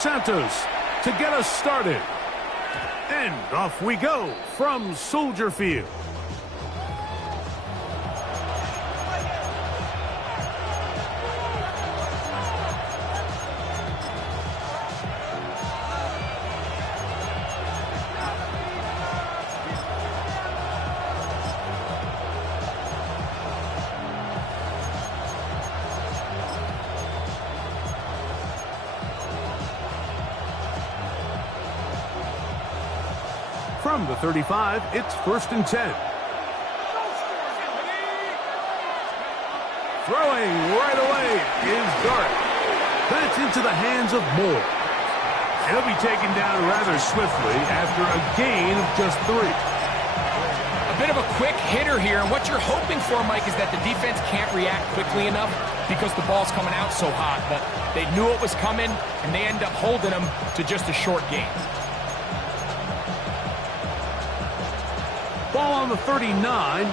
Santos to get us started. And off we go from Soldier Field. From the 35, it's 1st and 10. Throwing right away is Dart. That's into the hands of Moore. He'll be taken down rather swiftly after a gain of just 3. A bit of a quick hitter here, and what you're hoping for, Mike, is that the defense can't react quickly enough because the ball's coming out so hot. But they knew it was coming, and they end up holding them to just a short gain. Ball on the 39.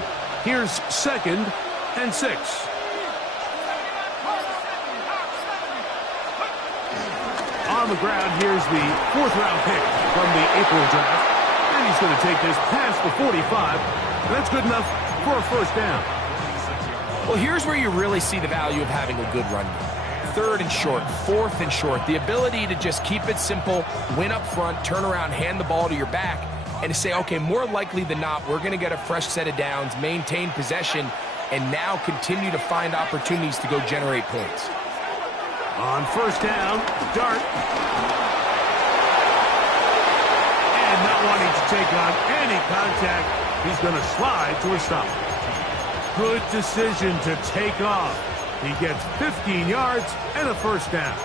Here's 2nd and 6. On the ground, here's the 4th-round pick from the April draft. And he's going to take this past the 45. That's good enough for a 1st down. Well, here's where you really see the value of having a good run game. 3rd and short, 4th and short. The ability to just keep it simple, win up front, turn around, hand the ball to your back, and to say, okay, more likely than not, we're going to get a fresh set of downs, maintain possession, and now continue to find opportunities to go generate points. On 1st down, Dart. And not wanting to take on any contact, he's going to slide to a stop. Good decision to take off. He gets 15 yards and a 1st down.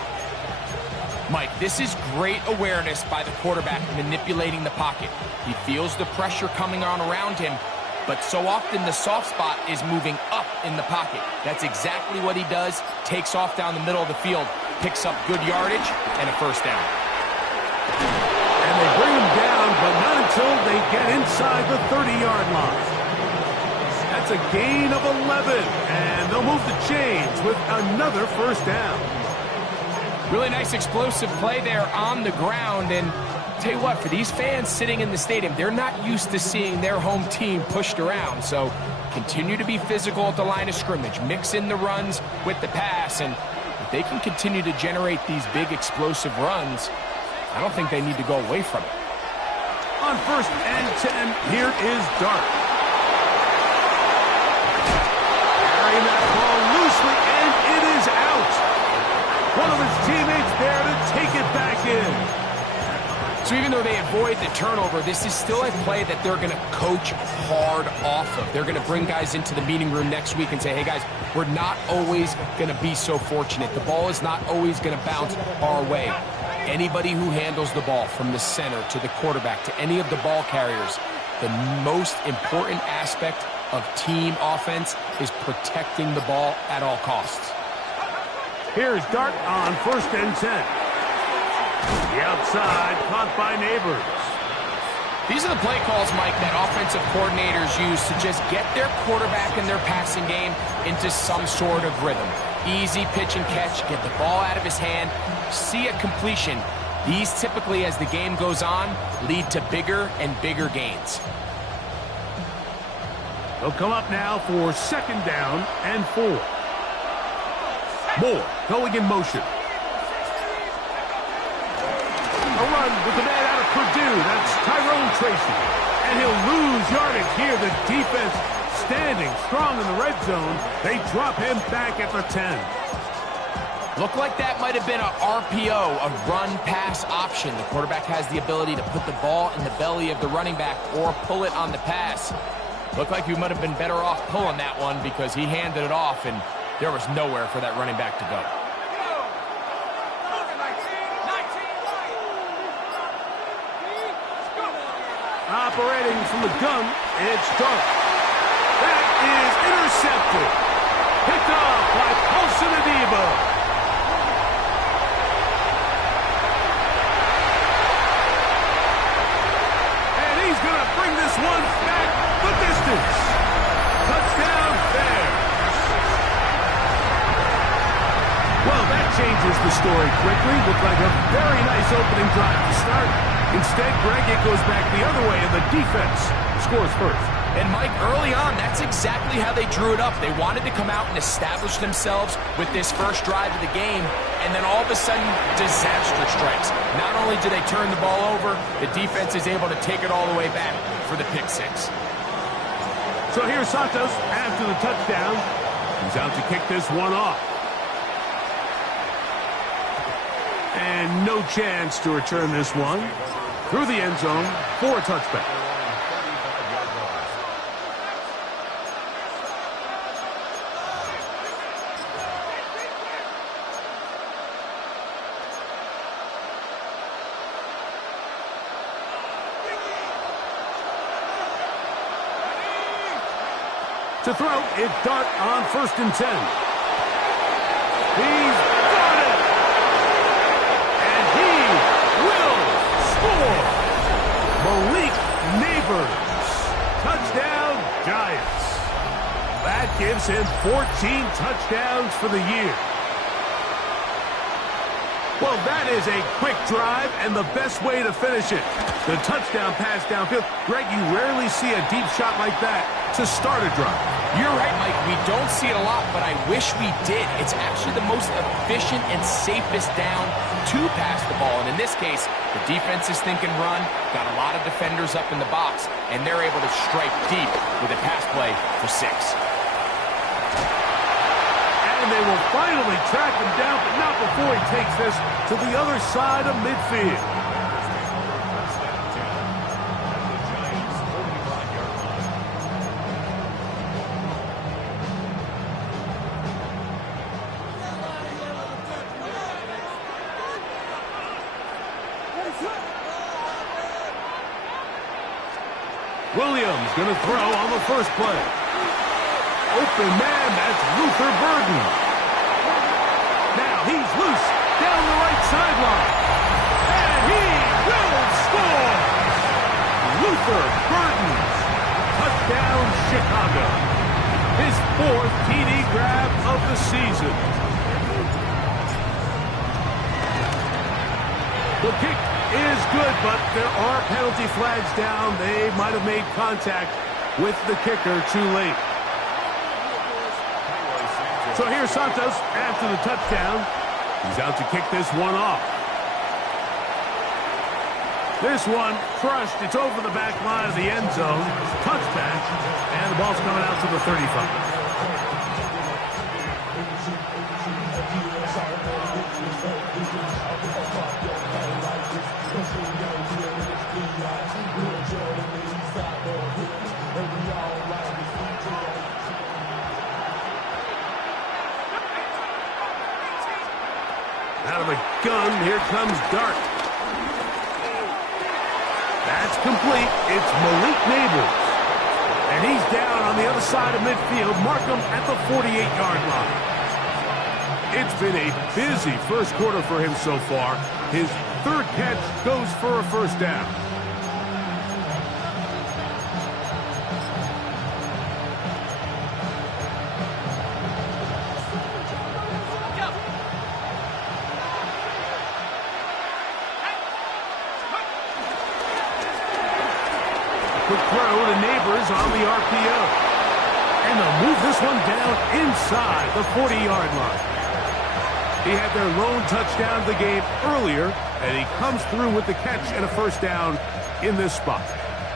Mike, this is great awareness by the quarterback manipulating the pocket. He feels the pressure coming on around him, but so often the soft spot is moving up in the pocket. That's exactly what he does. Takes off down the middle of the field, picks up good yardage, and a 1st down. And they bring him down, but not until they get inside the 30-yard line. That's a gain of 11, and they'll move the chains with another 1st down. Really nice explosive play there on the ground, and tell you what, for these fans sitting in the stadium, they're not used to seeing their home team pushed around, so continue to be physical at the line of scrimmage, mix in the runs with the pass, and if they can continue to generate these big explosive runs, I don't think they need to go away from it. On 1st and 10, here is Dart. Carrying that ball loosely, and it is out. One of his teammates there to take it back in. So even though they avoid the turnover, this is still a play that they're going to coach hard off of. They're going to bring guys into the meeting room next week and say, hey guys, we're not always going to be so fortunate. The ball is not always going to bounce our way. Anybody who handles the ball from the center to the quarterback to any of the ball carriers, the most important aspect of team offense is protecting the ball at all costs. Here's Dart on 1st and 10. The outside, caught by Neighbors. These are the play calls, Mike, that offensive coordinators use to just get their quarterback and their passing game into some sort of rhythm. Easy pitch and catch, get the ball out of his hand, see a completion. These typically, as the game goes on, lead to bigger and bigger gains. They'll come up now for 2nd down and 4. Moore going in motion. A run with the man out of Purdue. That's Tyrone Tracy. And he'll lose yardage here. The defense standing strong in the red zone. They drop him back at the 10. Looked like that might have been a RPO, a run-pass option. The quarterback has the ability to put the ball in the belly of the running back or pull it on the pass. Looked like he might have been better off pulling that one because he handed it off, and there was nowhere for that running back to go. Operating from the gun, it's Dart. That is intercepted. Picked off by Paulson Adebo. And he's going to bring this one back the distance. Touchdown there. Well, that changes the story. story quickly. Looked like a very nice opening drive to start. Instead, Greg, it goes back the other way, and the defense scores first. And, Mike, early on, that's exactly how they drew it up. They wanted to come out and establish themselves with this first drive of the game, and then all of a sudden, disaster strikes. Not only do they turn the ball over, the defense is able to take it all the way back for the pick six. So here's Santos after the touchdown. He's out to kick this one off. And no chance to return this one through the end zone for a touchback. To throw, it's Dart on 1st and 10. He's got it! And he will score! Malik Neighbors. Touchdown, Giants. That gives him 14 touchdowns for the year. Well, that is a quick drive and the best way to finish it. The touchdown pass downfield. Greg, you rarely see a deep shot like that to start a drive. You're right, Mike. We don't see it a lot, but I wish we did. It's actually the most efficient and safest down to pass the ball. And in this case, the defense is thinking run, got a lot of defenders up in the box, and they're able to strike deep with a pass play for 6. And they will finally track him down, but not before he takes this to the other side of midfield. Williams going to throw on the first play. Open man, that's Luther Burden. Now he's loose down the right sideline. And he will score! Luther Burden. Touchdown, Chicago. His 4th TD grab of the season. The kick is good, but there are penalty flags down. They might have made contact with the kicker too late. So here's Santos after the touchdown. He's out to kick this one off. This one crushed. It's over the back line of the end zone. Touchback. And the ball's coming out to the 35. Out of a gun, here comes Dart. That's complete. It's Malik Neighbors. And he's down on the other side of midfield. Mark him at the 48-yard line. It's been a busy first quarter for him so far. His 3rd catch goes for a first down. Quick throw to Neighbors on the RPO. And they'll move this one down inside the 40-yard line. He had their lone touchdown of the game earlier, and he comes through with the catch and a first down in this spot.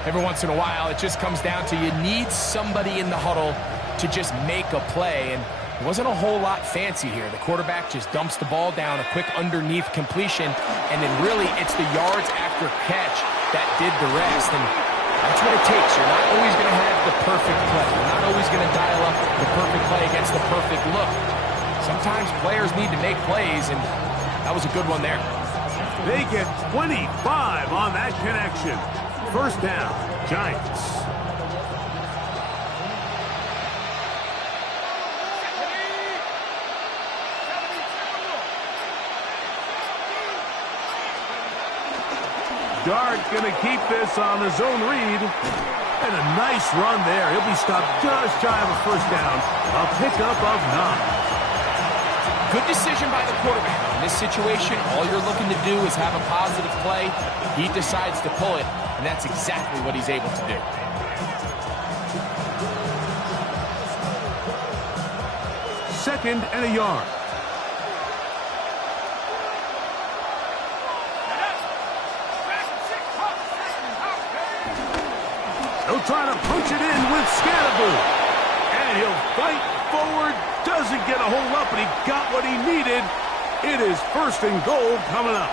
Every once in a while, it just comes down to you need somebody in the huddle to just make a play, and it wasn't a whole lot fancy here. The quarterback just dumps the ball down, a quick underneath completion, and then really it's the yards after catch that did the rest, and that's what it takes. You're not always going to have the perfect play. You're not always going to dial up the perfect play against the perfect look. Sometimes players need to make plays, and that was a good one there. They get 25 on that connection. First down, Giants. Dart going to keep this on the zone read. And a nice run there. He'll be stopped just shy of a first down. A pickup of 9. Good decision by the quarterback. In this situation, all you're looking to do is have a positive play. He decides to pull it, and that's exactly what he's able to do. Second and a yard. He'll try to punch it in with Scatterboo. And he'll fight forward. Doesn't get a hold up, but he got what he needed. It is first and goal coming up.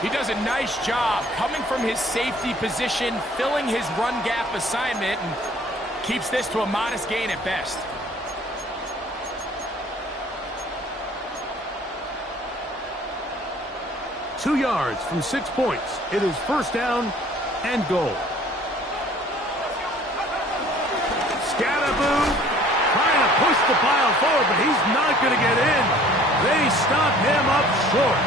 He does a nice job coming from his safety position, filling his run gap assignment, and keeps this to a modest gain at best. .2 yards from 6 points. It is first down and goal. Scatterboo trying to push the pile forward, but he's not going to get in. They stop him up short.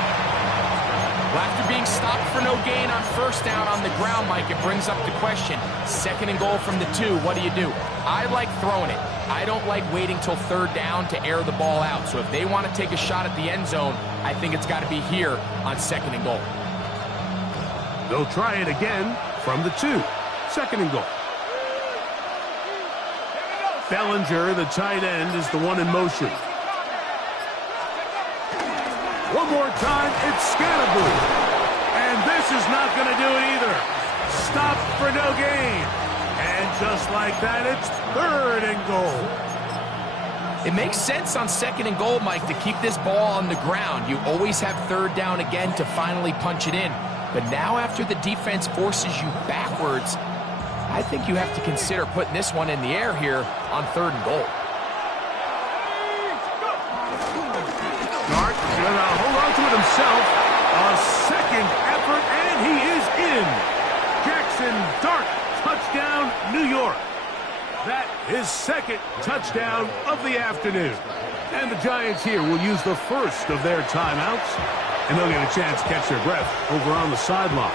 Well, after being stopped for no gain on first down on the ground, Mike, it brings up the question. Second and goal from the 2, what do you do? I like throwing it. I don't like waiting till third down to air the ball out. So if they want to take a shot at the end zone, I think it's got to be here on second and goal. They'll try it again from the 2. Second and goal. Bellinger, the tight end, is the one in motion. One more time, it's Scatterboo. And this is not going to do it either. Stop for no gain. And just like that, it's third and goal. It makes sense on second and goal, Mike, to keep this ball on the ground. You always have third down again to finally punch it in. But now after the defense forces you backwards, I think you have to consider putting this one in the air here on third and goal. Dart gonna hold on to it himself. A second effort, and he is in. Jackson Dart, touchdown, New York. That is second touchdown of the afternoon. And the Giants here will use the first of their timeouts, and they'll get a chance to catch their breath over on the sideline.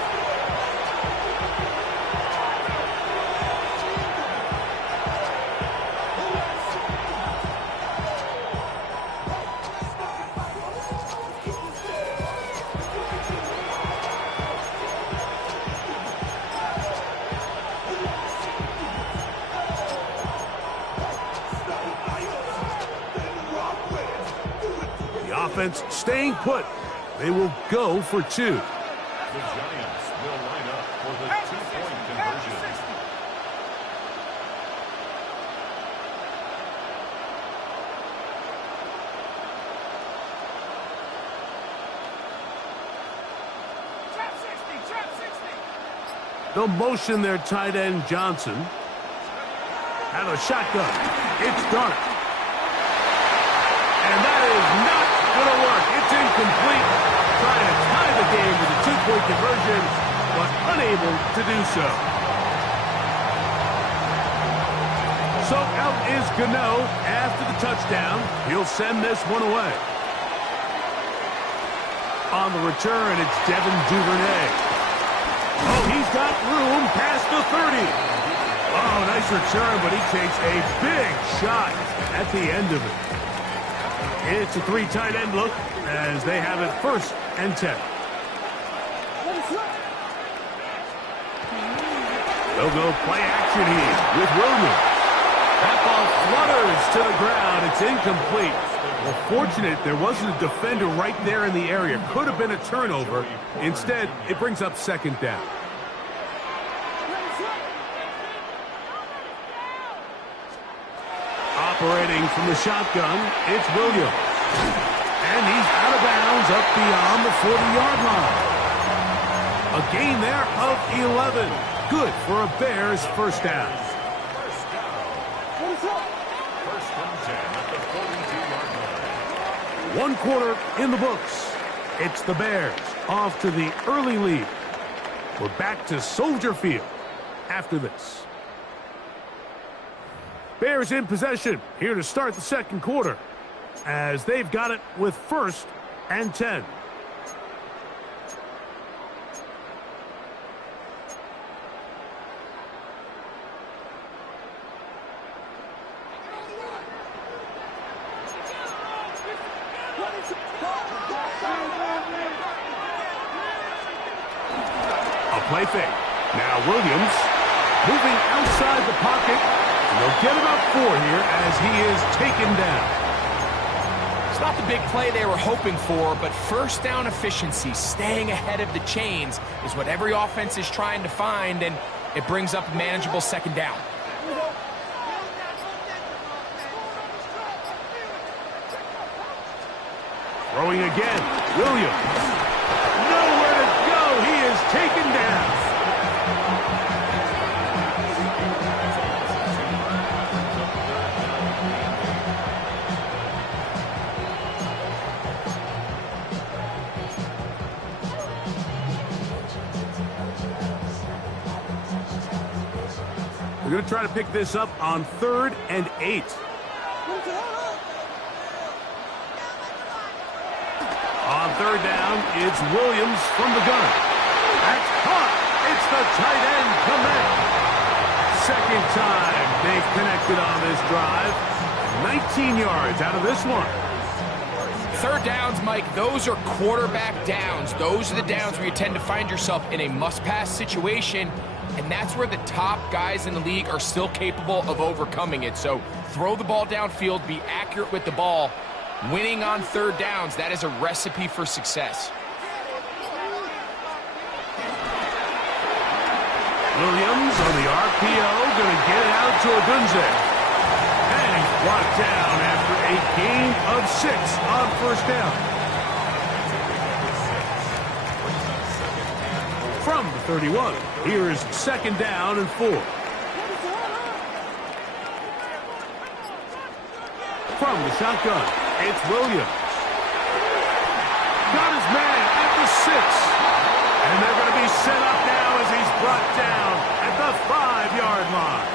Offense staying put. They will go for 2. The Giants will line up for the 2-point conversion. They'll motion their tight end Johnson. Out of shotgun. It's Dart. And that is not going to work. It's incomplete. Trying to tie the game with a 2-point conversion, but unable to do so. So out is Gano after the touchdown. He'll send this one away. On the return, it's Devin Duvernay. Oh, he's got room past the 30. Oh, nice return, but he takes a big shot at the end of it. It's a 3 tight end look as they have it first and 10. They'll go play action here with Williams. That ball flutters to the ground. It's incomplete. Well, fortunate there wasn't a defender right there in the area. Could have been a turnover. Instead, it brings up second down. Operating from the shotgun, it's Williams. And he's out of bounds up beyond the 40-yard line. A gain there of 11. Good for a Bears first down. First and 10 at the 42-yard line. 1 quarter in the books. It's the Bears off to the early lead. We're back to Soldier Field after this. Bears in possession here to start the second quarter as they've got it with first and 10. play fake. Now Williams moving outside the pocket. And they'll get about 4 here as he is taken down. It's not the big play they were hoping for, but first down efficiency, staying ahead of the chains, is what every offense is trying to find, and it brings up a manageable second down. Throwing again, Williams. Nowhere to go. He is taken down. We're going to try to pick this up on 3rd and 8. On 3rd down, it's Williams from the gun. That's caught. It's the tight end commit. Second time they've connected on this drive. 19 yards out of this one. 3rd downs, Mike, those are quarterback downs. Those are the downs where you tend to find yourself in a must-pass situation, and that's where the top guys in the league are still capable of overcoming it. So throw the ball downfield, be accurate with the ball. Winning on 3rd downs, that is a recipe for success. Williams on the RPO, going to get it out to Odunze. And he's brought down after a gain of 6 on 1st down. From the 31, here's 2nd down and 4. From the shotgun, it's Williams. Got his man at the 6. And they're going to be set up now as he's brought down at the 5-yard line.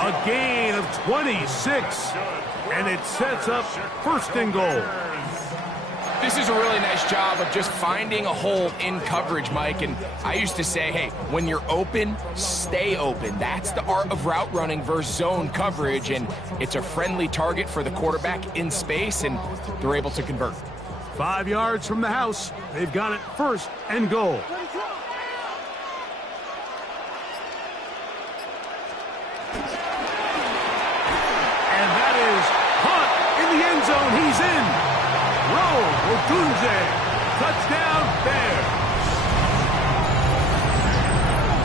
A gain of 26. And it sets up 1st and goal. This is a really nice job of just finding a hole in coverage, Mike. And I used to say, hey, when you're open, stay open. That's the art of route running versus zone coverage. And it's a friendly target for the quarterback in space, and they're able to convert. 5 yards from the house. They've got it 1st and goal. And that is caught in the end zone. He's in. Odunze, touchdown there.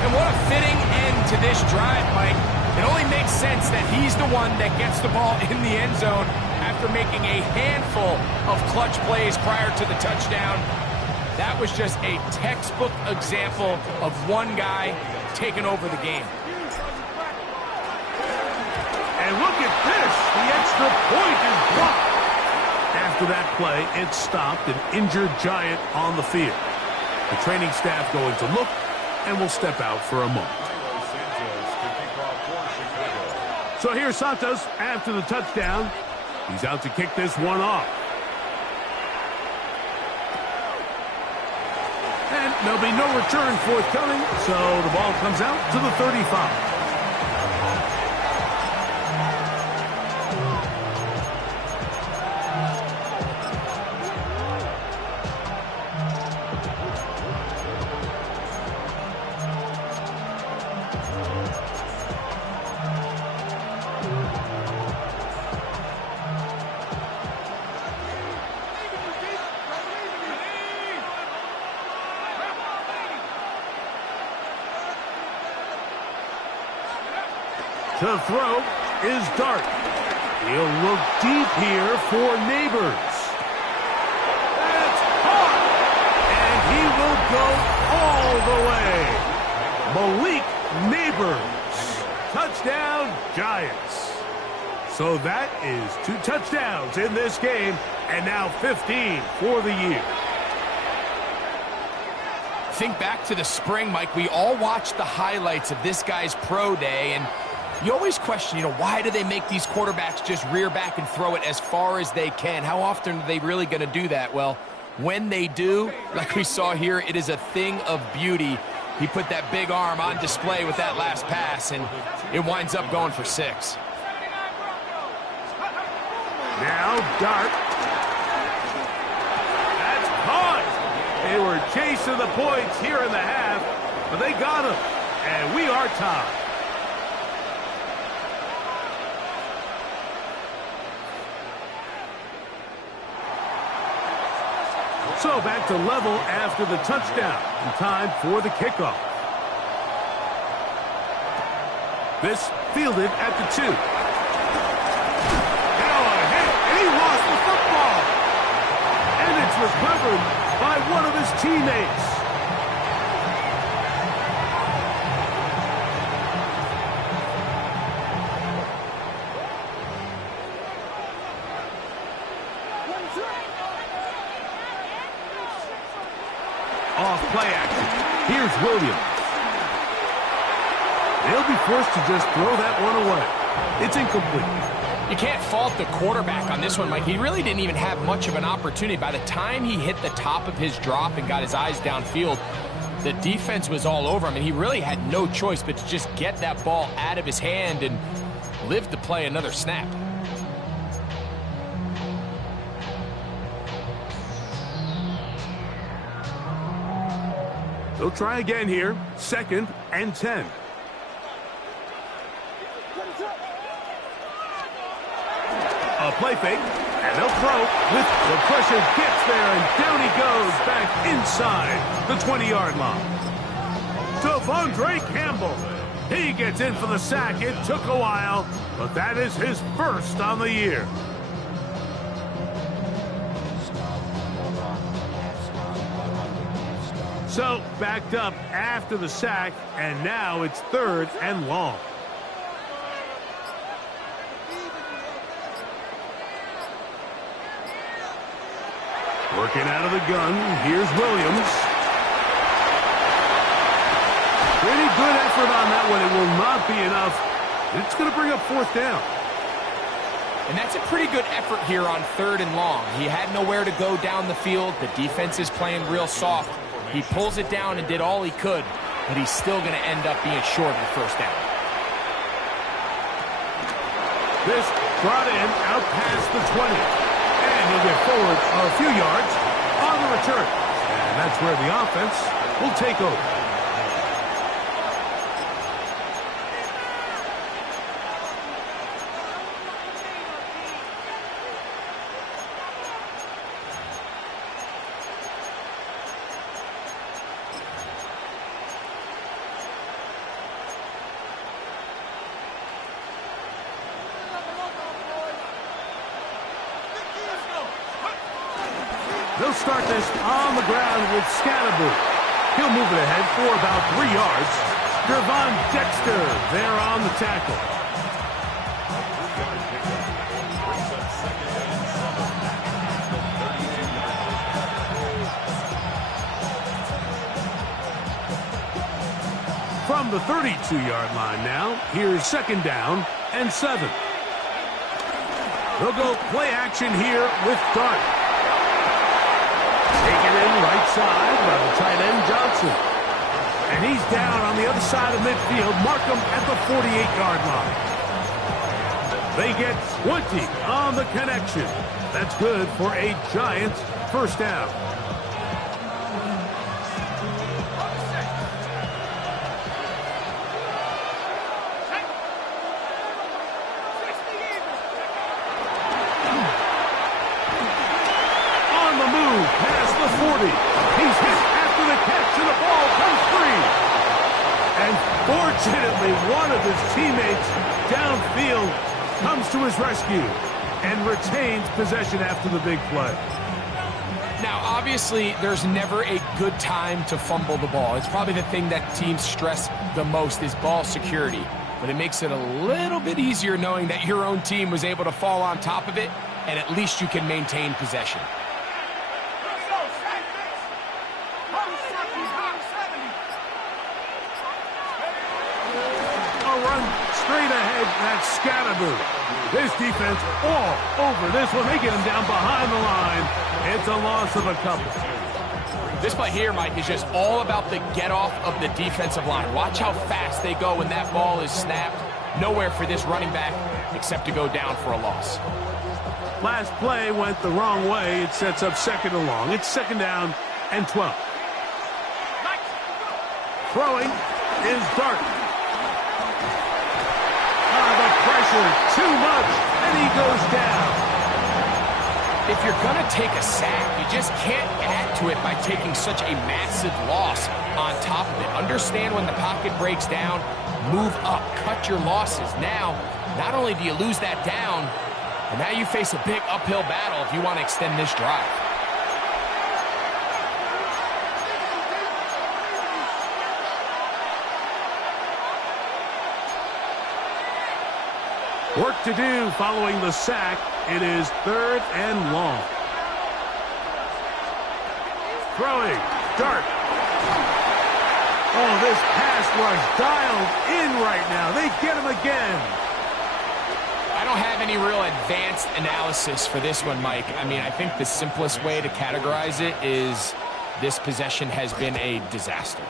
And what a fitting end to this drive, Mike. It only makes sense that he's the one that gets the ball in the end zone after making a handful of clutch plays prior to the touchdown. That was just a textbook example of one guy taking over the game. And look at this. The extra point is blocked. After that play, it stopped an injured Giant on the field. The training staff going to look and will step out for a moment. So here's Santos after the touchdown. He's out to kick this one off. And there'll be no return forthcoming, so the ball comes out to the 35. To throw is Dart. He'll look deep here for Neighbors. That's caught! And he will go all the way. Malik Neighbors. Touchdown, Giants. So that is 2 touchdowns in this game, and now 15 for the year. Think back to the spring, Mike. We all watched the highlights of this guy's pro day, and you always question, why do they make these quarterbacks just rear back and throw it as far as they can? How often are they really going to do that? Well, when they do, like we saw here, it is a thing of beauty. He put that big arm on display with that last pass, and it winds up going for 6. Now Dart. That's caught. They were chasing the points here in the half, but they got them, and we are tied. So back to level after the touchdown. And time for the kickoff. This fielded at the 2. Now a hit, and he lost the football. And it's recovered by one of his teammates. Off play action. Here's Williams. They'll be forced to just throw that one away. It's incomplete. You can't fault the quarterback on this one, Mike. He really didn't even have much of an opportunity. By the time he hit the top of his drop and got his eyes downfield, the defense was all over him, and he really had no choice but to just get that ball out of his hand and live to play another snap. They'll try again here. 2nd and 10. A play fake, and they'll throw with the pressure gets there, and down he goes back inside the 20-yard line. Devondre Campbell. He gets in for the sack. It took a while, but that is his first on the year. So, backed up after the sack, and now it's 3rd and long. Working out of the gun, here's Williams. Pretty good effort on that one. It will not be enough. It's going to bring up 4th down. And that's a pretty good effort here on 3rd and long. He had nowhere to go down the field. The defense is playing real soft. He pulls it down and did all he could, but he's still going to end up being short of the 1st down. This brought in out past the 20. And he'll get forward a few yards on the return. And that's where the offense will take over. They'll start this on the ground with Scatterboot. He'll move it ahead for about 3 yards. Gervon Dexter there on the tackle. From the 32-yard line now, here's 2nd down and 7. They'll go play action here with Dart. Taken in right side by the tight end Johnson. And he's down on the other side of midfield. Mark him at the 48-yard line. They get 20 on the connection. That's good for a Giants 1st down. Past the 40. He's hit after the catch, and the ball comes free. And fortunately, one of his teammates downfield comes to his rescue and retains possession after the big play. Now, obviously, there's never a good time to fumble the ball. It's probably the thing that teams stress the most is ball security. But it makes it a little bit easier knowing that your own team was able to fall on top of it, and at least you can maintain possession. Straight ahead, that's Scatterboot. This defense all over this one. They get him down behind the line. It's a loss of a couple. This play here, Mike, is just all about the get-off of the defensive line. Watch how fast they go when that ball is snapped. Nowhere for this running back except to go down for a loss. Last play went the wrong way. It sets up 2nd and long. It's 2nd down and 12. Throwing is Dart. The pressure, too much, and he goes down. If you're going to take a sack, you just can't add to it by taking such a massive loss on top of it. Understand when the pocket breaks down, move up, cut your losses. Now, not only do you lose that down, but now you face a big uphill battle if you want to extend this drive. Work to do following the sack. It is 3rd and long. Throwing. Dart. Oh, this pass rush dialed in right now. They get him again. I don't have any real advanced analysis for this one, Mike. I mean, I think the simplest way to categorize it is this possession has been a disaster.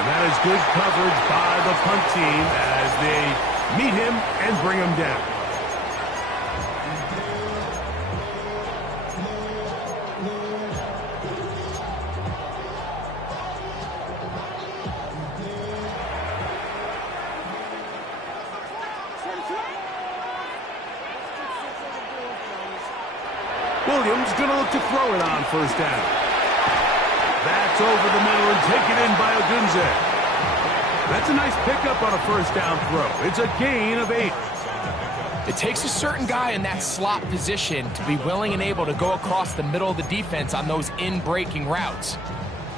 And that is good coverage by the punt team as they meet him and bring him down. Williams going to look to throw it on 1st down. That's over the middle and taken in by Odunze. That's a nice pickup on a 1st down throw. It's a gain of 8. It takes a certain guy in that slot position to be willing and able to go across the middle of the defense on those in-breaking routes.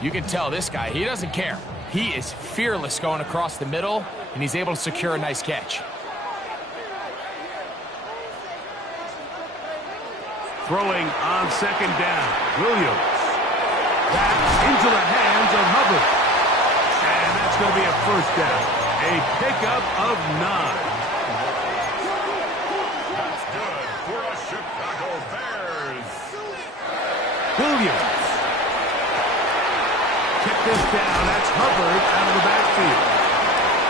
You can tell this guy, he doesn't care. He is fearless going across the middle, and he's able to secure a nice catch. Throwing on 2nd down. Williams. Back into the hands of Hubbard. And that's going to be a 1st down. A pickup of 9. That's good for a Chicago Bears. Williams. Kick this down. That's Hubbard out of the backfield.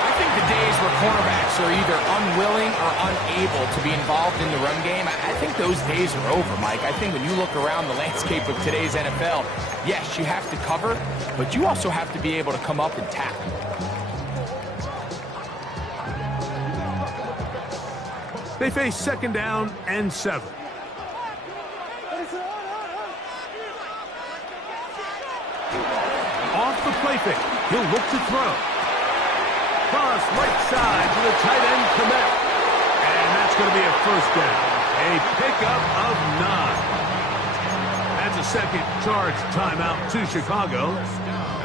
I think the days where cornerbacks are either unwilling or unable to be involved in the run game, I think those days are over, Mike. I think when you look around the landscape of today's NFL, yes, you have to cover, but you also have to be able to come up and tackle. They face 2nd down and 7. Off the play fake. He'll look to throw. Cross right side to the tight end, Komet. And that's going to be a 1st down. A pickup of 9. That's a 2nd charge timeout to Chicago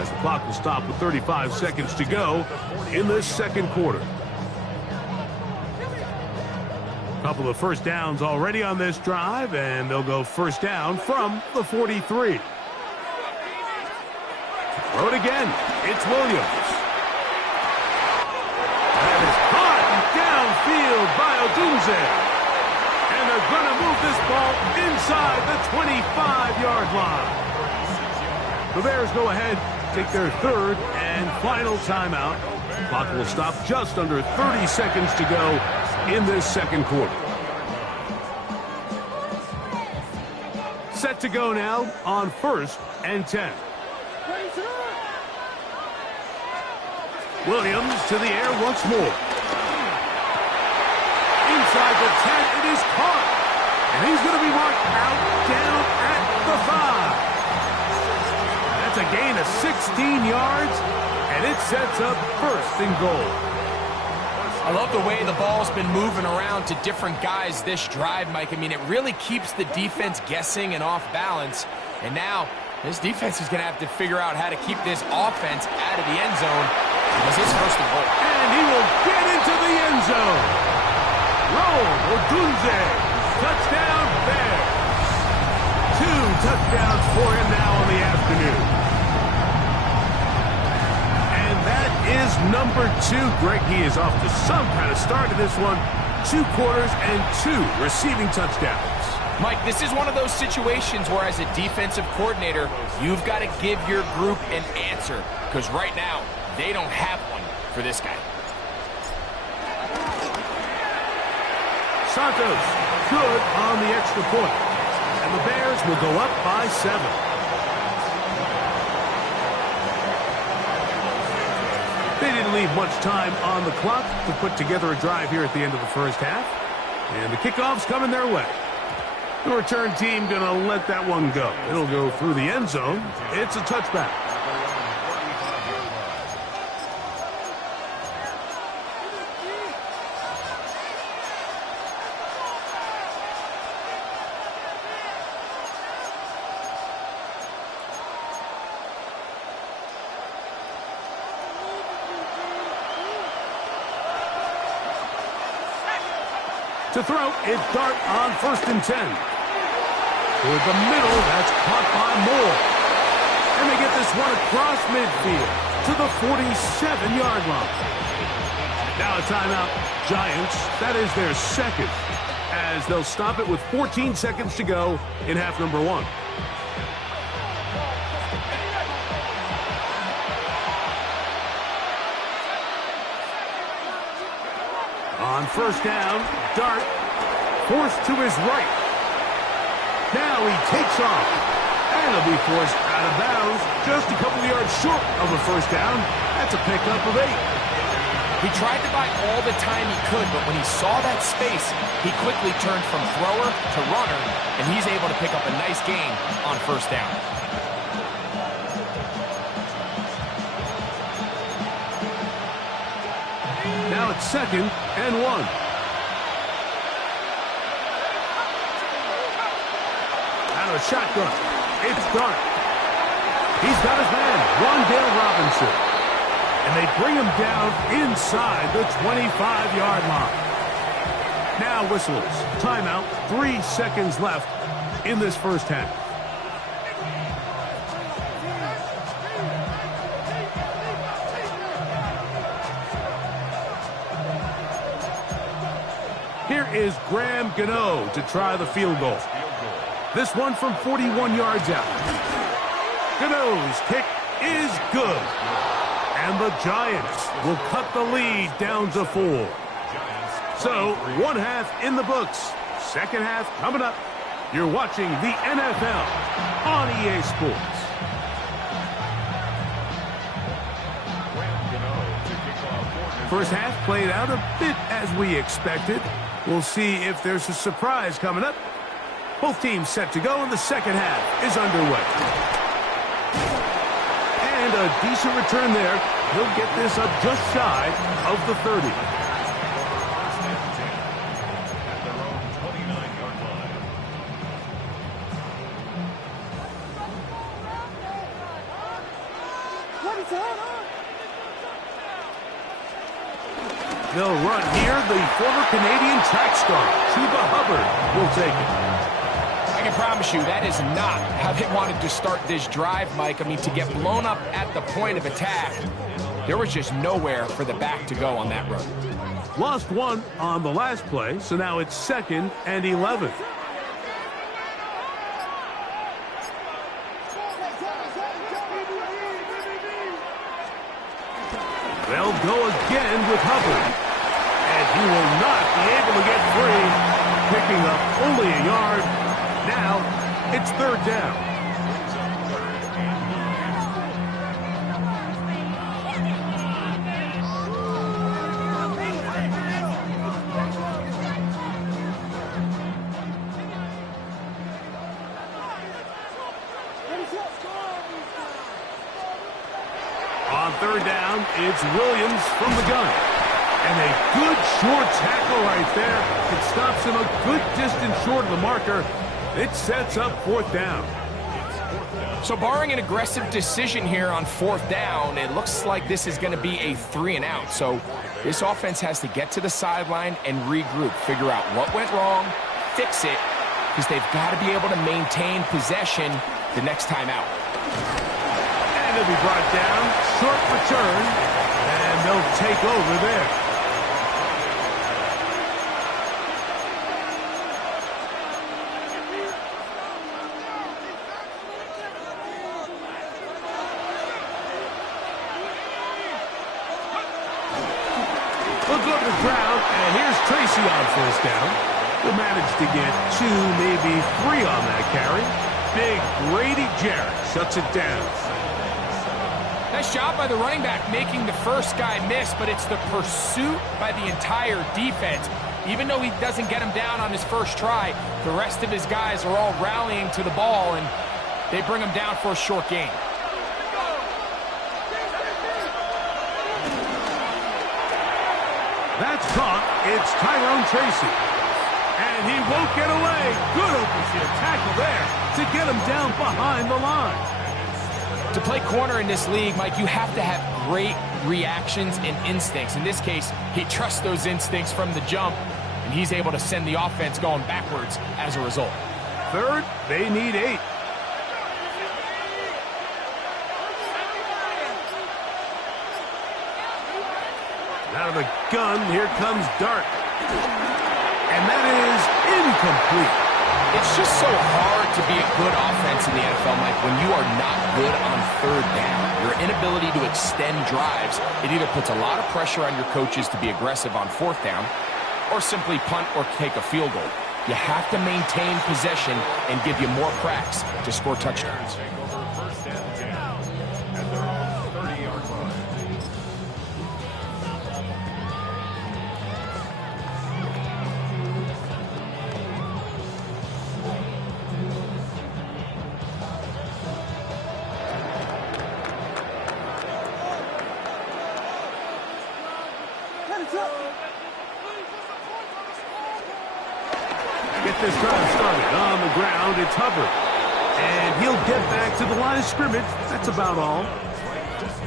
as the clock will stop with 35 seconds to go in this 2nd quarter. Couple of 1st downs already on this drive, and they'll go 1st down from the 43. Throw it again. It's Williams. That is caught downfield by Odunze. And they're going to move this ball inside the 25-yard line. The Bears go ahead, take their 3rd and final timeout. Clock will stop just under 30 seconds to go in this 2nd quarter. Set to go now on 1st and 10. Williams to the air once more. Inside the 10, it is caught. And he's going to be marked out down at the 5. That's a gain of 16 yards, and it sets up 1st and goal. I love the way the ball's been moving around to different guys this drive, Mike. I mean, it really keeps the defense guessing and off balance. And now, this defense is going to have to figure out how to keep this offense out of the end zone because it's 1st and goal. And he will get into the end zone. Roll, Odunze, touchdown Bears. 2 touchdowns for him now on the afternoon. And that is number 2. Greg, he is off to some kind of start in this one. 2 quarters and 2 receiving touchdowns. Mike, this is one of those situations where as a defensive coordinator, you've got to give your group an answer because right now, they don't have one for this guy. Santos good on the extra point. And the Bears will go up by 7. They didn't leave much time on the clock to put together a drive here at the end of the first half. And the kickoff's coming their way. The return team going to let that one go. It'll go through the end zone. It's a touchback. To throw, it's Dart on 1st and 10. Toward the middle, that's caught by Moore. And they get this one across midfield to the 47-yard line. Now a timeout, Giants. That is their second, as they'll stop it with 14 seconds to go in half number 1. On 1st down, Dart forced to his right. Now he takes off, and he'll be forced out of bounds just a couple of yards short of a 1st down. That's a pickup of 8. He tried to buy all the time he could, but when he saw that space, he quickly turned from thrower to runner, and he's able to pick up a nice gain on 1st down. Now it's 2nd and 1. Out of a shotgun, it's Dart. He's got his man, Wandale Robinson. And they bring him down inside the 25-yard line. Now whistles. Timeout. 3 seconds left in this first half. Here is Graham Gano to try the field goal. This one from 41 yards out. Gano's kick is good. And the Giants will cut the lead down to 4. So, 1 half in the books. 2nd half coming up. You're watching the NFL on EA Sports. First half played out a bit as we expected. We'll see if there's a surprise coming up. Both teams set to go, and the 2nd half is underway. And a decent return there. He'll get this up just shy of the 30. They'll run here. The former Canadian track star, Chuba Hubbard, will take it. I can promise you that is not how they wanted to start this drive, Mike. I mean, to get blown up at the point of attack, there was just nowhere for the back to go on that run. Lost 1 on the last play, so now it's 2nd and 11. They'll go again with Hubbard. And he will not be able to get free. Picking up only a yard. Now, it's 3rd down. On 3rd down, it's Williams from the gun. And a good short tackle right there. It stops him a good distance short of the marker. It sets up 4th down. So barring an aggressive decision here on 4th down, it looks like this is going to be a 3 and out. So this offense has to get to the sideline and regroup, figure out what went wrong, fix it, because they've got to be able to maintain possession the next time out. And it'll be brought down, short return, and they'll take over there. Look up the crowd, and here's Tracy on 1st down. He'll manage to get 2, maybe 3 on that carry. Big Grady Jarrett shuts it down. Nice job by the running back making the first guy miss, but it's the pursuit by the entire defense. Even though he doesn't get him down on his first try, the rest of his guys are all rallying to the ball, and they bring him down for a short gain. That's caught. It's Tyrone Tracy. And he won't get away. Good open field tackle there to get him down behind the line. To play corner in this league, Mike, you have to have great reactions and instincts. In this case, he trusts those instincts from the jump, and he's able to send the offense going backwards as a result. Third, they need 8. Out of the gun, here comes Dart. And that is incomplete. It's just so hard to be a good offense in the NFL, Mike, when you are not good on third down. Your inability to extend drives, it either puts a lot of pressure on your coaches to be aggressive on fourth down or simply punt or take a field goal. You have to maintain possession and give you more cracks to score touchdowns. Take over first and 10 at their own 30-yard line. Get this drive started. On the ground, it's Hubbard. And he'll get back to the line of scrimmage. That's about all.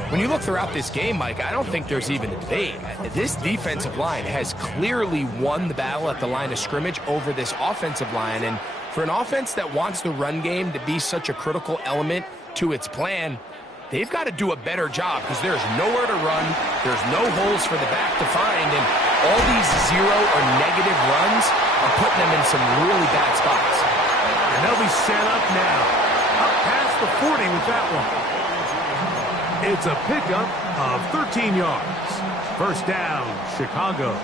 When you look throughout this game, Mike, I don't think there's even a debate. This defensive line has clearly won the battle at the line of scrimmage over this offensive line. And for an offense that wants the run game to be such a critical element to its plan, they've got to do a better job because there's nowhere to run, there's no holes for the back to find, and all these zero or negative runs are putting them in some really bad spots. And they'll be set up now. Up past the 40 with that one. It's a pickup of 13 yards. First down, Chicago.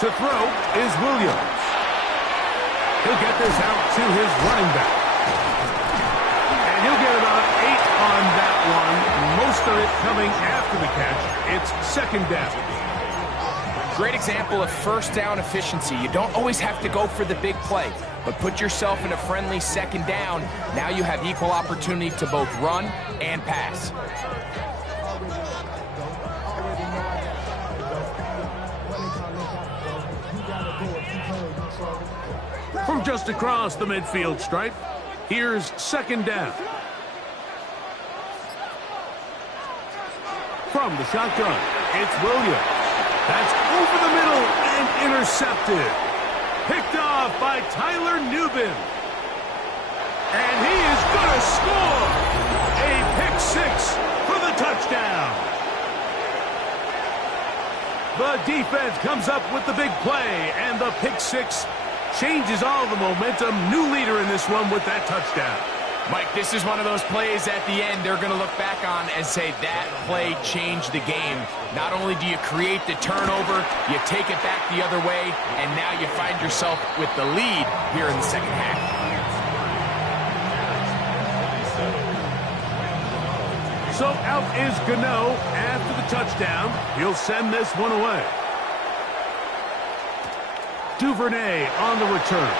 To throw is Williams. He'll get this out to his running back. And he'll get about 8 on that one. Most of it coming after the catch. It's second down. Great example of first down efficiency. You don't always have to go for the big play, but put yourself in a friendly second down. Now you have equal opportunity to both run and pass. From just across the midfield stripe, here's second down. From the shotgun, it's Williams. That's over the middle and intercepted. Picked off by Tyler Newbin. And he is going to score. A pick 6 for the touchdown. The defense comes up with the big play, and the pick 6 changes all the momentum. New leader in this one with that touchdown. Mike, this is one of those plays at the end they're going to look back on and say that play changed the game. Not only do you create the turnover, you take it back the other way, and now you find yourself with the lead here in the second half. So out is Gano after the touchdown. He'll send this one away. Duvernay on the return.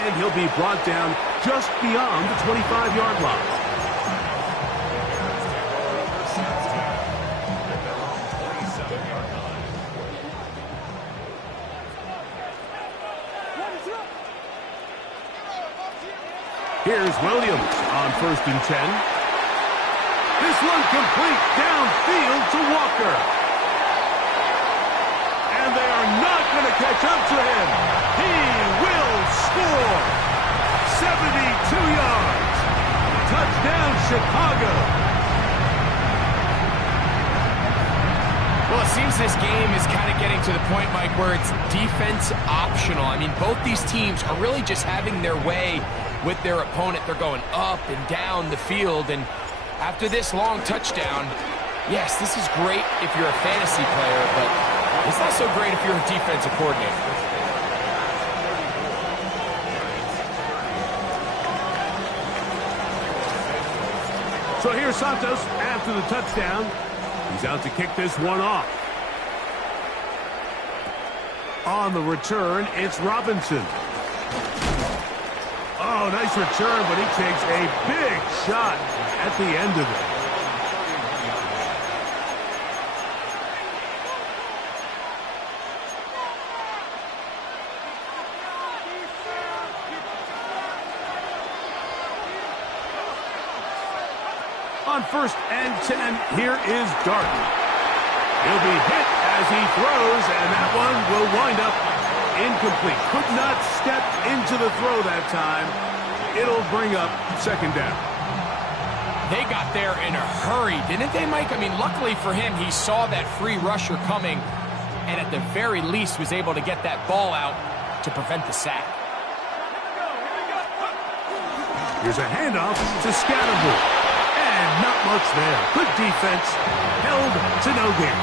And he'll be brought down just beyond the 25-yard line. Here's Williams on 1st and 10. This one complete downfield to Walker. And they are not going to catch up to him. He will score. 72 yards. Touchdown, Chicago. Well, it seems this game is kind of getting to the point, Mike, where it's defense optional. I mean, both these teams are really just having their way with their opponent. They're going up and down the field, and after this long touchdown, yes, this is great if you're a fantasy player, but it's not so great if you're a defensive coordinator. So here's Santos after the touchdown. He's out to kick this one off. On the return, it's Robinson. Oh, nice return, but he takes a big shot at the end of it. On 1st and 10, here is Darton. He'll be hit as he throws, and that one will wind up incomplete. Could not step into the throw that time. It'll bring up 2nd down. They got there in a hurry, didn't they, Mike? I mean, luckily for him, he saw that free rusher coming, and at the very least was able to get that ball out to prevent the sack. Here's a handoff to Scattergood. And not much there. Good defense, held to no gain.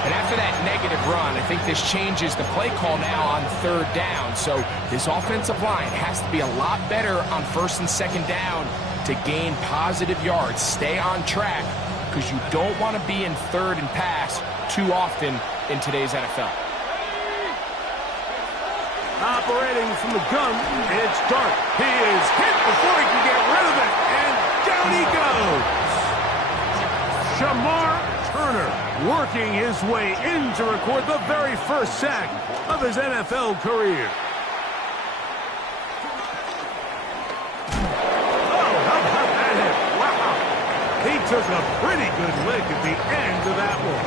And after that negative run, I think this changes the play call now on 3rd down. So this offensive line has to be a lot better on 1st and 2nd down to gain positive yards. Stay on track, because you don't want to be in 3rd and pass too often in today's NFL. Operating from the gun, it's Dart. He is hit before he can get rid of it, and down he goes. Shamar Turner working his way in to record the very first sack of his NFL career. Oh, how about that hit? Wow. He took a pretty good lick at the end of that one.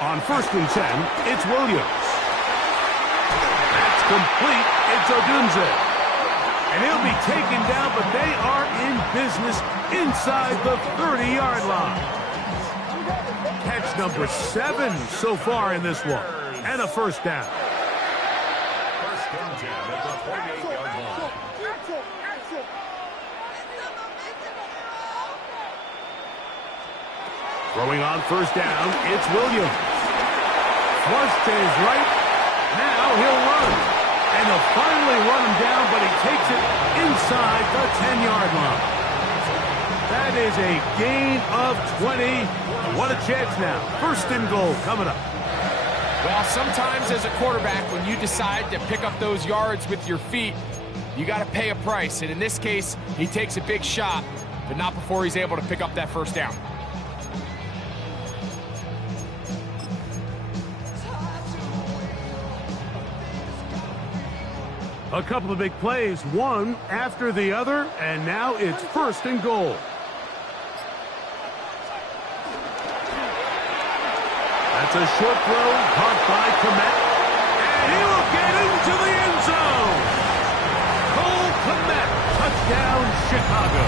On 1st and 10, it's Williams. That's complete. It's Odunze. And he'll be taken down, but they are in business inside the 30-yard line. Catch number 7 so far in this one. And a 1st down. 1st and 10 at the 28-yard line. Throwing on 1st down, it's Williams. Flush to his right. Now he'll run. And they'll finally run him down, but he takes it inside the 10-yard line. That is a gain of 20. What a chance now. 1st and goal coming up. Well, sometimes as a quarterback, when you decide to pick up those yards with your feet, you got to pay a price. And in this case, he takes a big shot, but not before he's able to pick up that 1st down. A couple of big plays, one after the other, and now it's 1st and goal. That's a short throw, caught by Kmet, and he will get into the end zone. Cole Kmet, touchdown Chicago.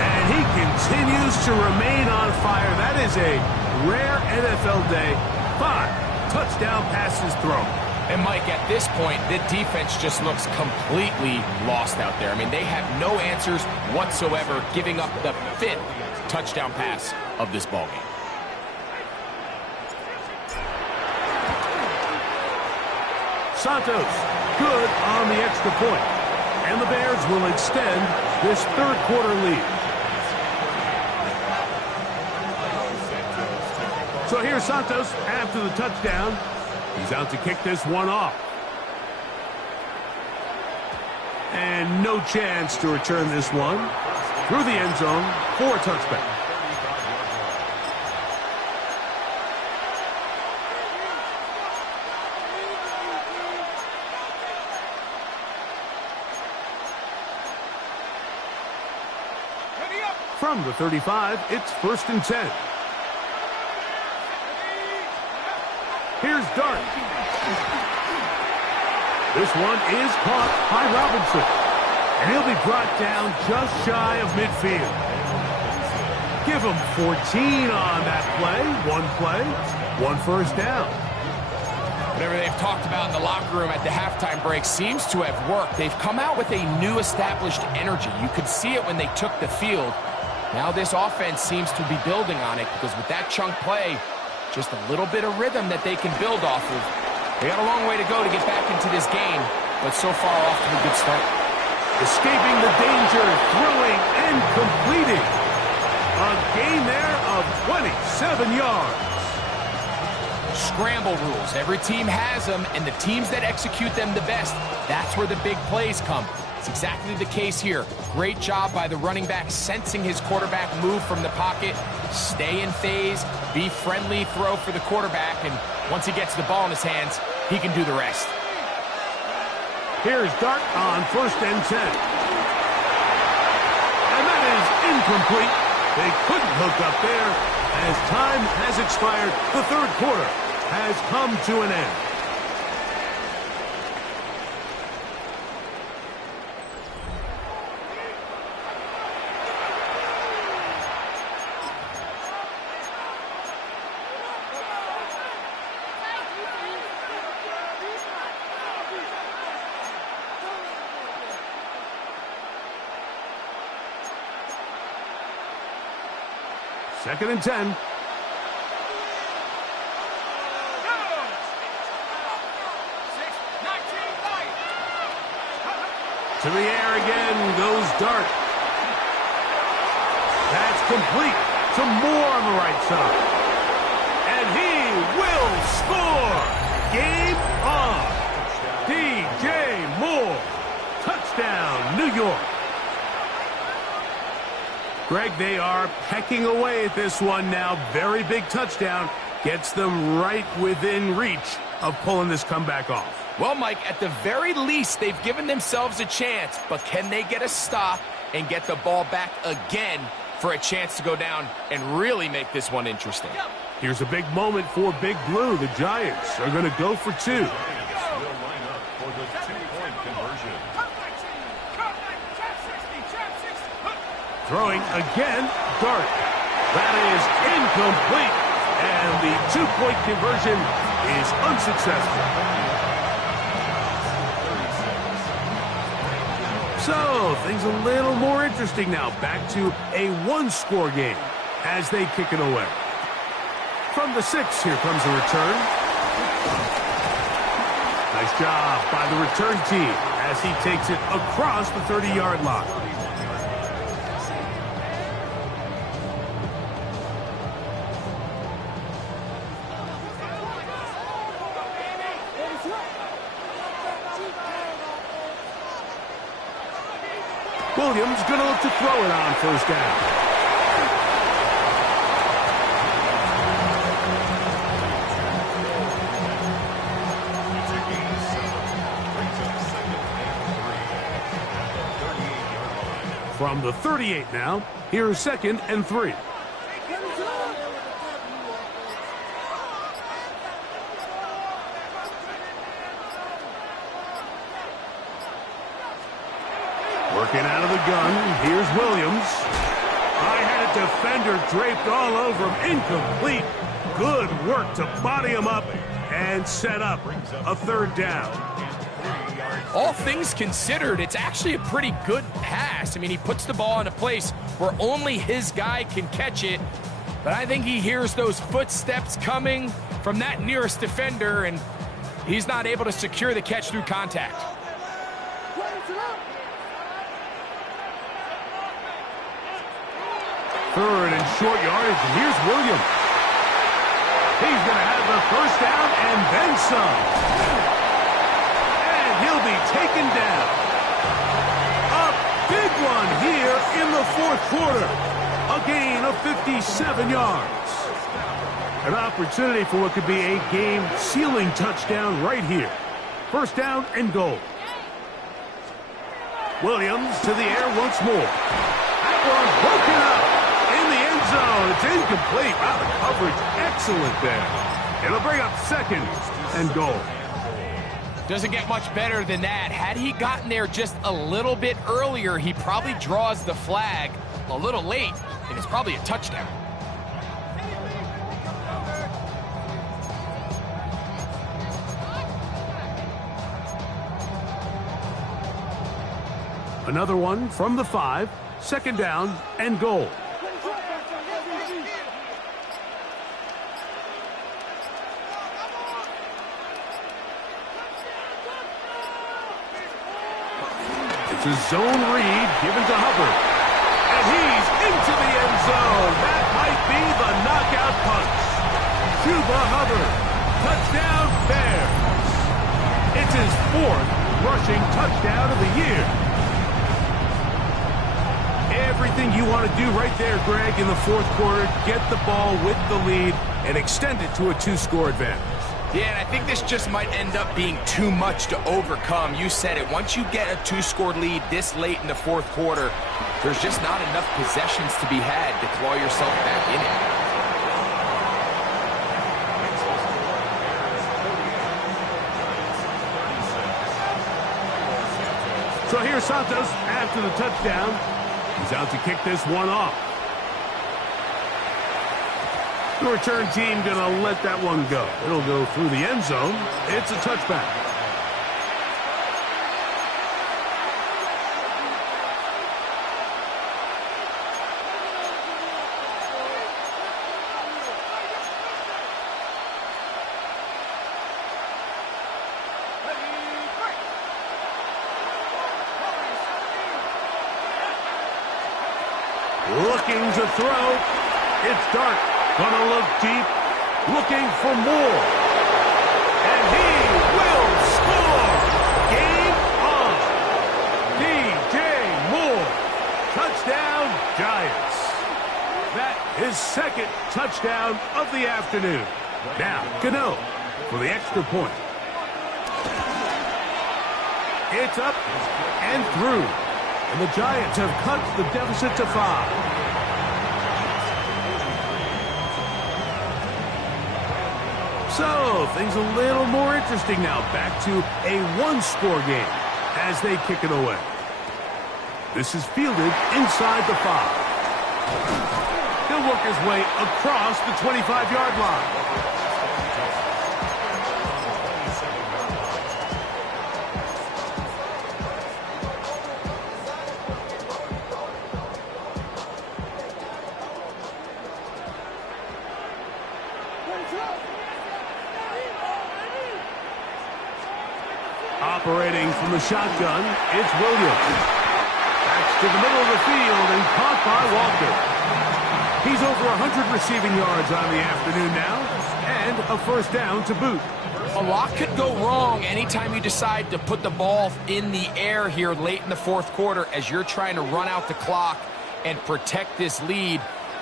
And he continues to remain on fire. That is a rare NFL day. 5 touchdown passes thrown. And, Mike, at this point, the defense just looks completely lost out there. I mean, they have no answers whatsoever, giving up the 5th touchdown pass of this ballgame. Santos, good on the extra point. And the Bears will extend this 3rd quarter lead. So here's Santos after the touchdown. He's out to kick this one off. And no chance to return this one. Through the end zone for a touchback. From the 35, it's 1st and 10. Here's Dart. This one is caught by Robinson. And he'll be brought down just shy of midfield. Give him 14 on that play. One first down. Whatever they've talked about in the locker room at the halftime break seems to have worked. They've come out with a new established energy. You could see it when they took the field. Now this offense seems to be building on it because with that chunk play, just a little bit of rhythm that they can build off of. They got a long way to go to get back into this game, but so far off to a good start. Escaping the danger, throwing and completing. A gain there of 27 yards. Scramble rules. Every team has them, and the teams that execute them the best, that's where the big plays come. It's exactly the case here. Great job by the running back sensing his quarterback move from the pocket. Stay in phase, be friendly, throw for the quarterback, and once he gets the ball in his hands, he can do the rest. Here's Dart on 1st and 10. And that is incomplete. They couldn't hook up there. As time has expired, the third quarter has come to an end. Second and 10. To the air again goes Dart. That's complete to Moore on the right side. And he will score. Game on. DJ Moore. Touchdown, New York. Greg, they are pecking away at this one now. Very big touchdown. Gets them right within reach of pulling this comeback off. Well, Mike, at the very least, they've given themselves a chance, but can they get a stop and get the ball back again for a chance to go down and really make this one interesting? Here's a big moment for Big Blue. The Giants are going to go for two. Will line up for the two-point conversion. Throwing again, Dart. That is incomplete. And the two-point conversion is unsuccessful. So, things a little more interesting now. Back to a one-score game as they kick it away. From the 6, here comes a return. Nice job by the return team as he takes it across the 30-yard line. Williams going to look to throw it on first down. From the 38 now, here's 2nd and 3. Working out of the gun, here's Williams. I had a defender draped all over him, incomplete. Good work to body him up and set up a 3rd down. All things considered, it's actually a pretty good pass. I mean, he puts the ball in a place where only his guy can catch it. But I think he hears those footsteps coming from that nearest defender, and he's not able to secure the catch through contact. Third and short yardage, and here's Williams. He's going to have the first down and then some. And he'll be taken down. A big one here in the 4th quarter. A gain of 57 yards. An opportunity for what could be a game-sealing touchdown right here. First down and goal. Williams to the air once more. That one broken up. In the end zone, it's incomplete. Wow, the coverage excellent there. It'll bring up second and goal. Doesn't get much better than that. Had he gotten there just a little bit earlier, he probably draws the flag a little late, and it's probably a touchdown. Another one from the 5, second down and goal. It's a zone read given to Hubbard. And he's into the end zone. That might be the knockout punch. Chuba Hubbard. Touchdown Bears. It's his 4th rushing touchdown of the year. Everything you want to do right there, Greg, in the 4th quarter. Get the ball with the lead and extend it to a 2-score advantage. Yeah, and I think this just might end up being too much to overcome. You said it. Once you get a 2-score lead this late in the 4th quarter, there's just not enough possessions to be had to claw yourself back in it. So here's Santos after the touchdown. He's out to kick this one off. The return team going to let that one go. It'll go through the end zone. It's a touchback. Looking to throw. It's dark. Gonna look deep. Looking for more. And he will score. Game on. DJ Moore. Touchdown, Giants. That is 2nd touchdown of the afternoon. Now, Cano for the extra point. It's up and through. And the Giants have cut the deficit to 5. So, things a little more interesting now. Back to a 1-score game as they kick it away. This is fielded inside the 5. He'll work his way across the 25-yard line. Operating from the shotgun, it's Williams. Back to the middle of the field and caught by Walker. He's over 100 receiving yards on the afternoon now, and a 1st down to boot. A lot could go wrong anytime you decide to put the ball in the air here late in the 4th quarter as you're trying to run out the clock and protect this lead.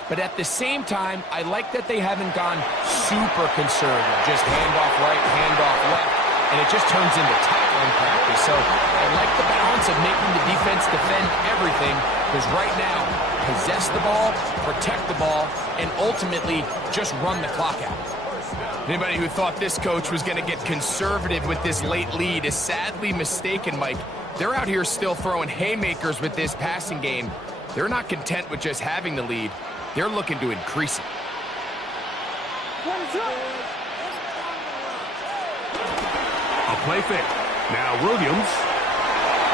But at the same time, I like that they haven't gone super conservative. Just handoff right, handoff left, and it just turns into tackling practice. So I like the balance of making the defense defend everything, because right now, possess the ball, protect the ball, and ultimately just run the clock out. Anybody who thought this coach was going to get conservative with this late lead is sadly mistaken, Mike. They're out here still throwing haymakers with this passing game. They're not content with just having the lead. They're looking to increase it. A play fake. Now Williams.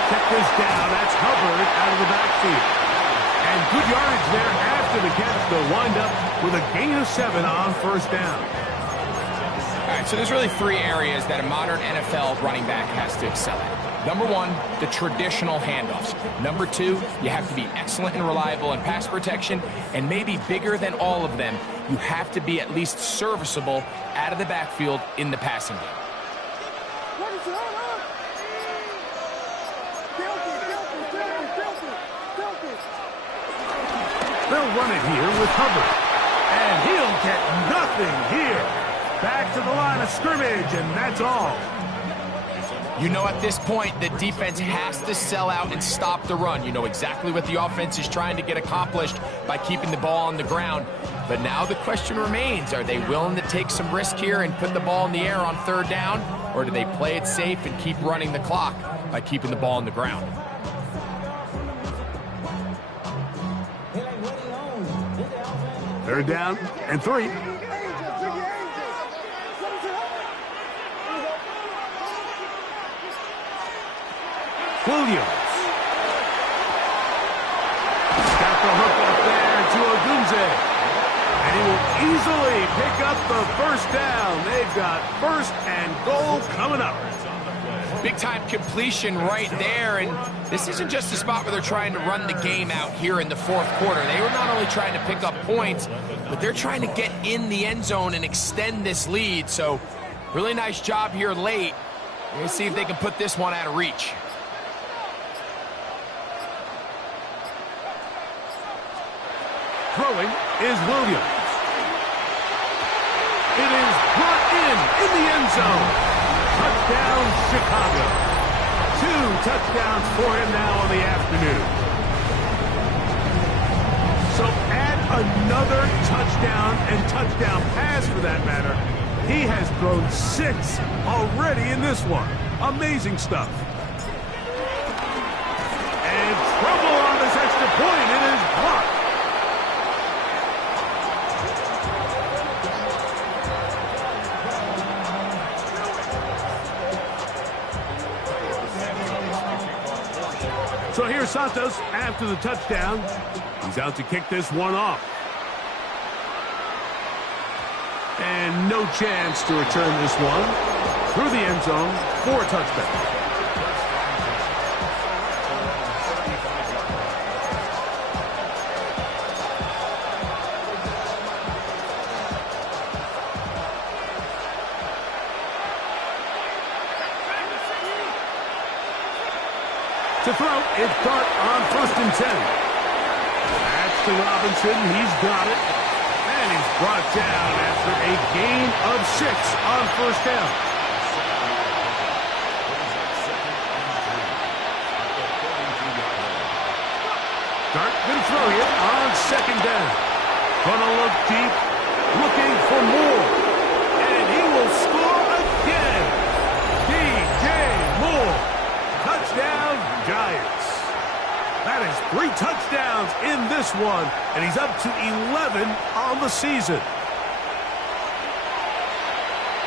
Check this down. That's Hubbard out of the backfield. And good yardage there after the catch. They'll wind up with a gain of 7 on 1st down. All right, so there's really 3 areas that a modern NFL running back has to excel at. Number 1, the traditional handoffs. Number 2, you have to be excellent and reliable in pass protection. And maybe bigger than all of them, you have to be at least serviceable out of the backfield in the passing game. They'll run it here with Hubbard. And he'll get nothing here. Back to the line of scrimmage, and that's all. You know at this point the defense has to sell out and stop the run. You know exactly what the offense is trying to get accomplished by keeping the ball on the ground. But now the question remains, are they willing to take some risk here and put the ball in the air on third down? Or do they play it safe and keep running the clock by keeping the ball on the ground? Third down and 3. Williams. Got the hook up there to Ogunze. And he will easily pick up the first down. They've got first and goal coming up. Big-time completion right there, and this isn't just a spot where they're trying to run the game out here in the fourth quarter. They were not only trying to pick up points, but they're trying to get in the end zone and extend this lead. So really nice job here late. Let's see if they can put this one out of reach. Throwing is Williams. It is brought in the end zone. Touchdown, Chicago. 2 touchdowns for him now on the afternoon. So add another touchdown and touchdown pass for that matter. He has thrown 6 already in this one. Amazing stuff. And trouble on this extra point. It is blocked. So here's Santos after the touchdown. He's out to kick this one off. And no chance to return this one through the end zone for a touchdown. To throw, it's Dart on 1st and 10. That's to Robinson. He's got it. And he's brought down after a gain of 6 on 1st down. Dart going to throw it on 2nd down. Gonna look deep, looking for more. And he will score again. DJ Moore. Touchdown, Giants. That is 3 touchdowns in this one, and he's up to 11 on the season.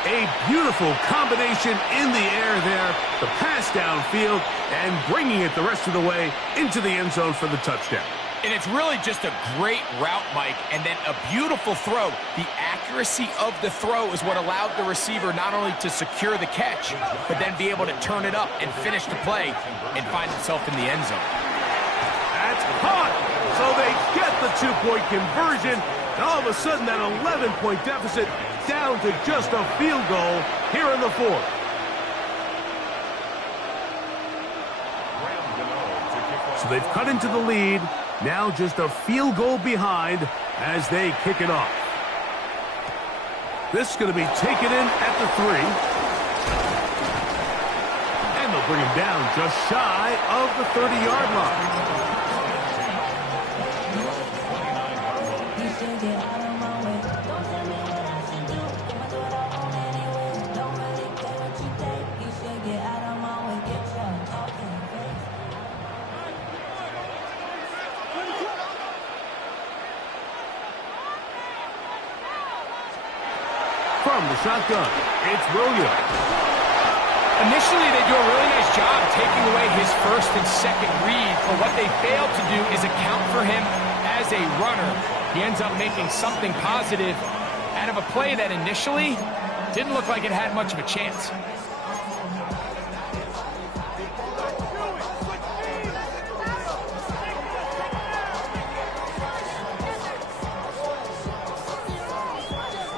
A beautiful combination in the air there, the pass downfield, and bringing it the rest of the way into the end zone for the touchdown. And it's really just a great route, Mike, and then a beautiful throw. The accuracy of the throw is what allowed the receiver not only to secure the catch, but then be able to turn it up and finish the play and find himself in the end zone. That's caught! So they get the 2-point conversion. And all of a sudden, that 11-point deficit down to just a field goal here in the 4th. So they've cut into the lead. Now just a field goal behind as they kick it off. This is going to be taken in at the 3. And they'll bring him down just shy of the 30-yard line. From the shotgun, it's Williams. Initially, they do a really nice job taking away his 1st and 2nd read, but what they failed to do is account for him as a runner. He ends up making something positive out of a play that initially didn't look like it had much of a chance.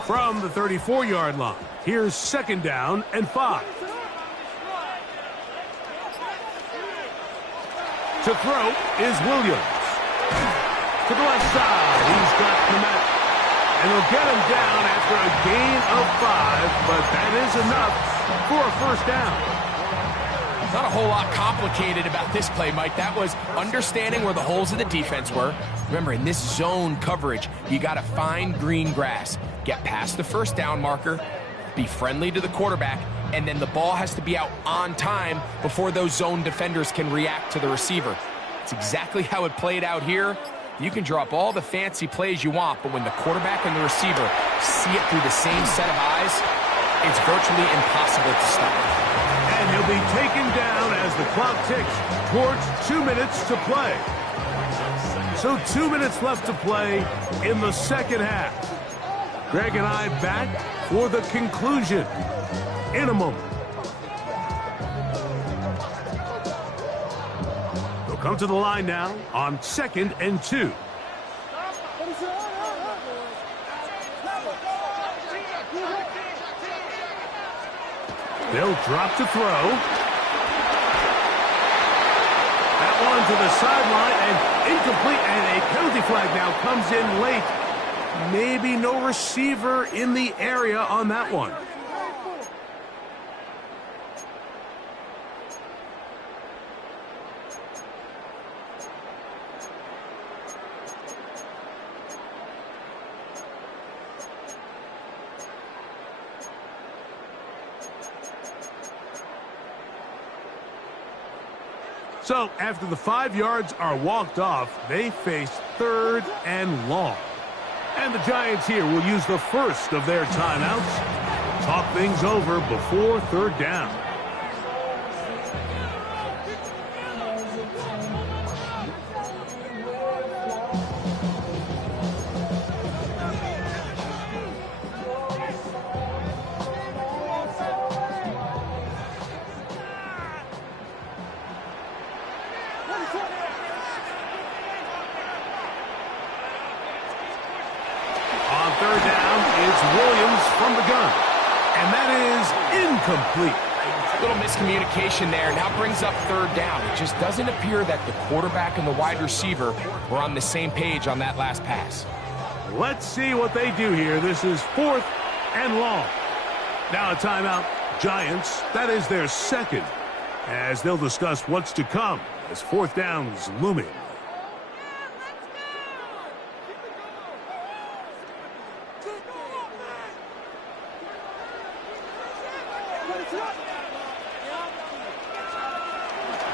From the 34-yard line, here's 2nd down and 5. To throw is Williams. To the left side, he's got Komet. And he'll get him down after a gain of 5, but that is enough for a 1st down. Not a whole lot complicated about this play, Mike. That was understanding where the holes of the defense were. Remember, in this zone coverage, you got to find green grass, get past the first down marker, be friendly to the quarterback, and then the ball has to be out on time before those zone defenders can react to the receiver. It's exactly how it played out here. You can draw up all the fancy plays you want, but when the quarterback and the receiver see it through the same set of eyes, it's virtually impossible to stop. And he'll be taken down as the clock ticks towards 2 minutes to play. So 2 minutes left to play in the second half. Greg and I back for the conclusion in a moment. They'll come to the line now on 2nd and 2. They'll drop to throw. That one to the sideline and incomplete, and a penalty flag now comes in late. Maybe no receiver in the area on that one. So after the 5 yards are walked off, they face 3rd and long. And the Giants here will use the first of their timeouts. Talk things over before 3rd down. On 3rd down, it's Williams from the gun. And that is incomplete. Little miscommunication there. Now brings up 3rd down. It just doesn't appear that the quarterback and the wide receiver were on the same page on that last pass. Let's see what they do here. This is 4th and long. Now a timeout. Giants, that is their second, as they'll discuss what's to come as 4th down is looming.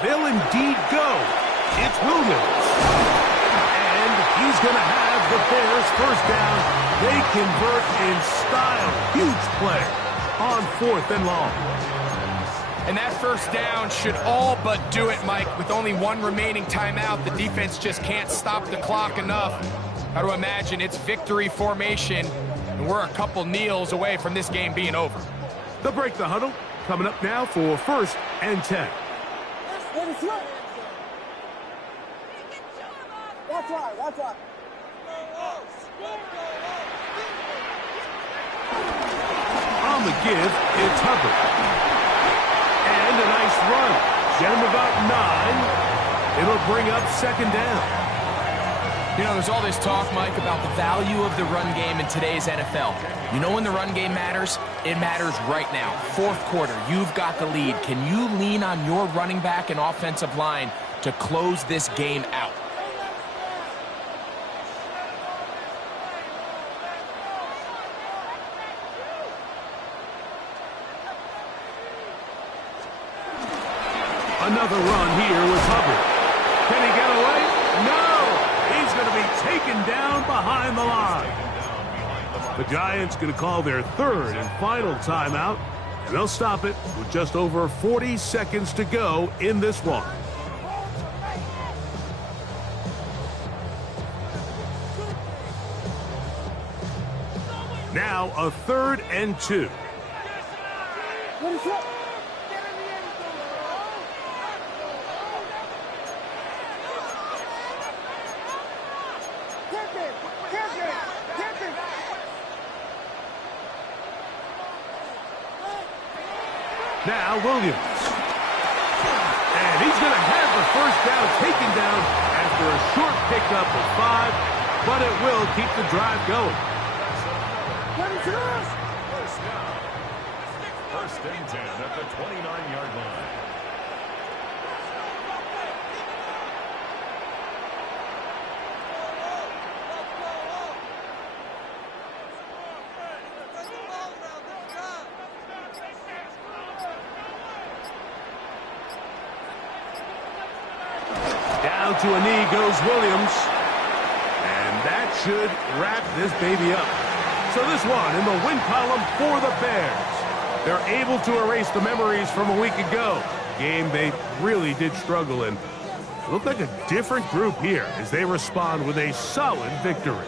They'll indeed go. It's Williams. And he's going to have the Bears first down. They convert in style. Huge play on 4th and long. And that first down should all but do it, Mike. With only one remaining timeout, the defense just can't stop the clock enough. How to imagine it's victory formation, and we're a couple kneels away from this game being over. They'll break the huddle. Coming up now for 1st and 10. That's right, that's right. On the give, it's Hubbard. And a nice run. Get him about 9. It'll bring up 2nd down. You know, there's all this talk, Mike, about the value of the run game in today's NFL. You know when the run game matters? It matters right now. 4th quarter, you've got the lead. Can you lean on your running back and offensive line to close this game out? Another run here with Hubbard. Can he get away? No! He's going to be taken down behind the line. The Giants going to call their 3rd and final timeout, and they'll stop it with just over 40 seconds to go in this one. Now a 3rd and 2. Now Williams. And he's going to have the first down taken down after a short pickup of 5, but it will keep the drive going. First and 10 at the 29-yard line. to a knee goes Williams. And that should wrap this baby up. So this one in the win column for the Bears. They're able to erase the memories from a week ago. Game they really did struggle in. Look like a different group here as they respond with a solid victory.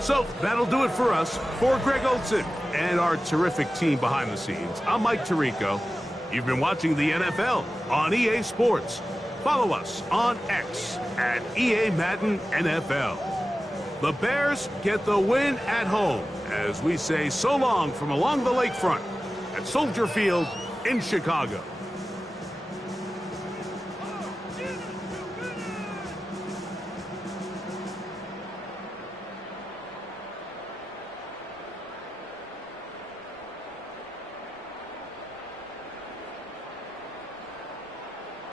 So that'll do it for us. For Greg Olson and our terrific team behind the scenes, I'm Mike Tirico. You've been watching the NFL on EA Sports. Follow us on X at EA Madden NFL. The Bears get the win at home as we say so long from along the lakefront at Soldier Field in Chicago.